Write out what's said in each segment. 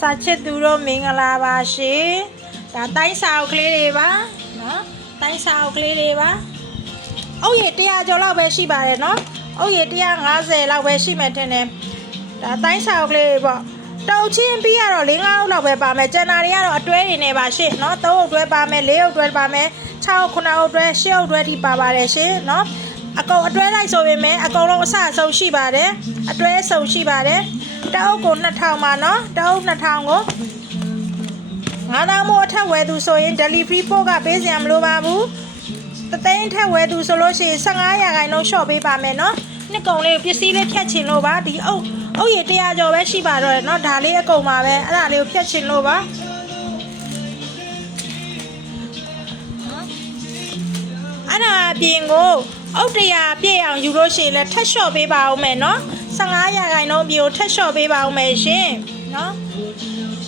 စာချစ်သူတို့မင်္ဂလာပါရှင်ဒါတိုင်းစာအုပ်ကလေးတွေပါနော်တိုင်းစာအုပ်ကလေးတွေပါအုပ်ရည်100ကျော်လောက်ပဲရှိပါတယ်နော်အုပ်ရည်150လောက်ပဲရှိမှထင်တယ်ဒါတိုင်းစာအုပ်ကလေးတွေပေါ့တုပ်ချင်းပြီးရတော့4-5အုပ်လောက်ပဲပါမယ်ကျန်တာတွေကတော့အတွဲတွေနေပါရှင်နော်3အုပ်တွဲပါမယ်4အုပ်တွဲပါမယ်6အုပ်9အုပ်တွဲ10အုပ်တွဲထိပါပါတယ်ရှင်နော်အကုန်အတွဲလိုက်ဆိုရင်အကုန်လုံးအစအဆုံးရှိပါတယ်အတွဲဆုံးရှိပါတယ်တအုပ်ကို2000ပါနော်တအုပ်2000ကို9000မို့အထက်ဝယ်သူဆိုရင် delivery ပို့ကပေးစရာမလိုပါဘူးတသိန်းထက်ဝယ်သူဆိုလို့ရှိရင်15ရာခိုင်နှုန်းလျှော့ပေးပါမယ်နော်နှစ်ကုန်လေးပစ္စည်းလေးဖြတ်ချင်လို့ပါဒီအုပ်ရည်100ကျော်ပဲရှိပါတော့တယ်နော်ဒါလေးအကုန်ပါပဲအဲ့ဒါလေးကိုဖြတ်ချင်လို့ပါအဲ့ဒါအပြင်ကိုအုပ်100ပြည့်အောင်ယူလို့ရှိရင်လည်းထက်လျှော့ပေးပါဦးမယ်နော်15ရာခိုင်နှုန်းပြိုထက်လျှော့ပေးပါဦးမယ်ရှင်နော်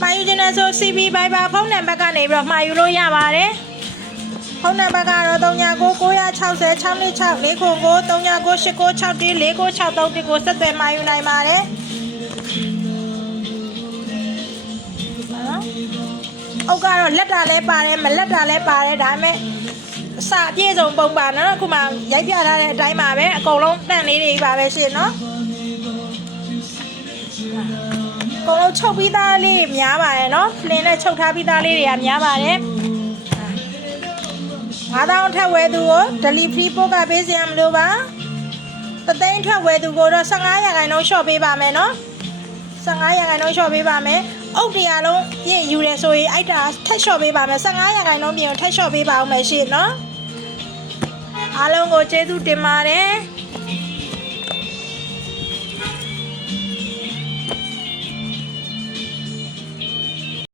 မှာယူခြင်းနဲ့ဆို CB Viber ဖုန်းနံပါတ်ကနေပြီးတော့မှာယူလို့ရပါတယ်ဖုန်းနံပါတ်ကတော့39960626 399396149661ကိုဆက်သွယ်မှာယူနိုင်ပါတယ်အုပ်ကတော့လက်တာလည်းပါတယ်မလက်တာလည်းပါတယ်ဒါပေမဲ့အစအပြည့်စုံပုံပါနော်အခုမှရိုက်ပြထားတဲ့အတိုင်းပါပဲအကုန်လုံးတန့်လေးတွေပါပဲရှင်နော်အကုန်လုံးချုပ်ပြီးသားလေးတွေများပါတယ်နော်ဖလင်းနဲ့ချုပ်ထားပြီးသားလေးတွေကများပါတယ်9000ထက်ဝယ်သူကို delivery ပို့ကပေးစရာမလိုပါတသိန်းထက်ဝယ်သူကိုတော့15ရာခိုင်နှုန်းလျှော့ပေးပါမယ်နော်15ရာခိုင်နှုန်းလျှော့ပေးပါမယ်အုပ်100လုံးပြည့်ယူတယ်ဆိုရင်အဲ့ဒါထက်လျှော့ပေးပါမယ်15ရာခိုင်နှုန်းပြင်ထက်လျှော့ပေးပါဦးမယ်ရှင်နော်အားလုံးကိုကျေးဇူးတင်ပါတယ်